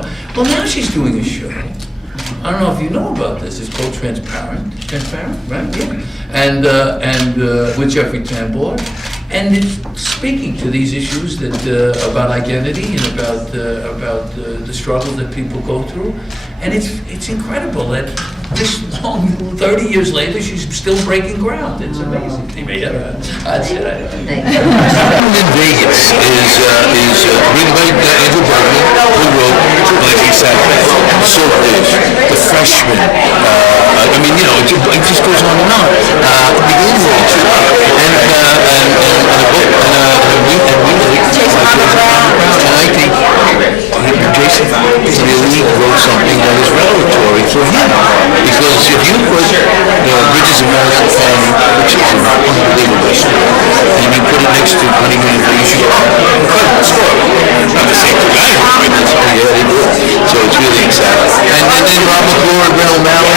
know. Well, now she's doing a show. I don't know if you know about this. It's called Transparent, right? Yeah. And with Jeffrey Tambor, and it's speaking to these issues that about identity and about the struggles that people go through, and it's incredible that this long 30 years later she's still breaking ground. It's amazing. That's it. In Vegas is written by Andrew Bergman, who wrote Blazing Saddles, Silver Age, The Freshman. I mean, you know, it just goes on and on. The Inroads, and a book, and music. And I think Jason really wrote something that is revelatory for him. Because if you put Bridges of Madison which is an unbelievable story, and you put it next to Honeymoon in Venice, you go, oh, incredible story. Not the same two guys write this, oh yeah, they do. So it's really exciting. And then Rob McClure, Brent O'Malley,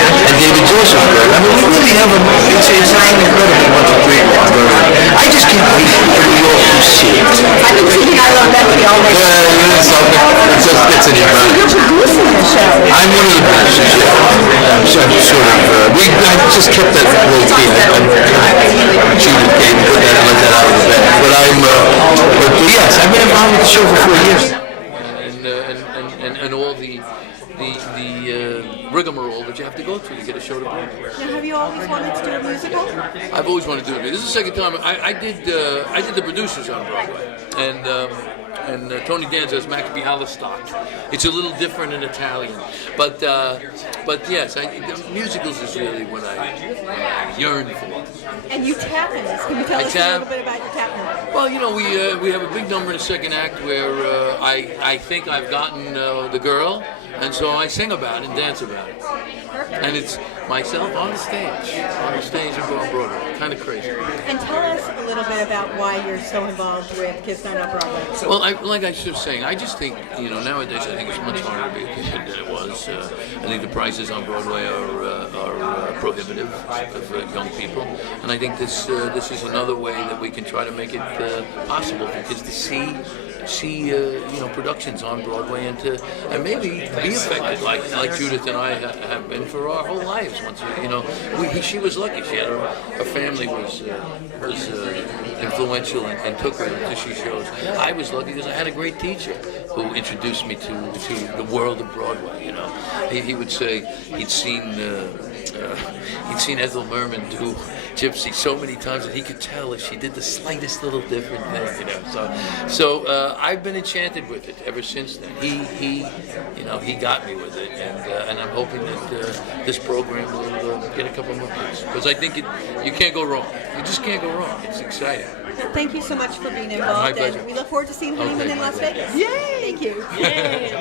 and David Joseph. I mean, we really have it's an incredible bunch of great ones. I just can't wait for New York to see it. I've been thinking I love Beverly all day. Yeah, it's okay. It's just gets in your mind. You're producing the show. I'm one of the producers, yeah. I'm sort of, I just kept that low key. I cheated, Kate, and let that out of the bag. But yes, I've been involved with the show for 4 years. And all the rigmarole that you have to go through to get a show to Broadway. Now, have you always wanted to do a musical? I've always wanted to do it. This is the second time I did the producers on Broadway, and Tony Danza as Max Bialystock. It's a little different in Italian, but yes, musicals is really what I yearn for. And you tap in this. Can you tell us a little bit about your tap number? Well, you know, we have a big number in the second act where I think I've gotten the girl, and so I sing about it and dance about it. Perfect. And it's myself on the stage and on Broadway. Kind of crazy. And tell us a little bit about why you're so involved with Kids Not Up Broadway. Well, like I was saying, I just think, you know, nowadays I think it's much harder to be a kid than it was. I think the prices on Broadway are prohibitive of young people, and I think this is another way that we can try to make it possible for kids to see you know, productions on Broadway and maybe be affected like Judith and I have been for our whole lives. Once you know, she was lucky. She had her family was influential and took her to see shows. I was lucky because I had a great teacher who introduced me to the world of Broadway. You know, he would say he'd seen Ethel Merman do Gypsy so many times that he could tell if she did the slightest little different thing. You know, so I've been enchanted with it ever since then. He got me with it, and I'm hoping that this program will get a couple more kids, because I think you can't go wrong. You just can't go wrong. It's exciting. Thank you so much for being involved. My pleasure. And we look forward to seeing Honeymoon in Las Vegas. Yay! Thank you. Yay!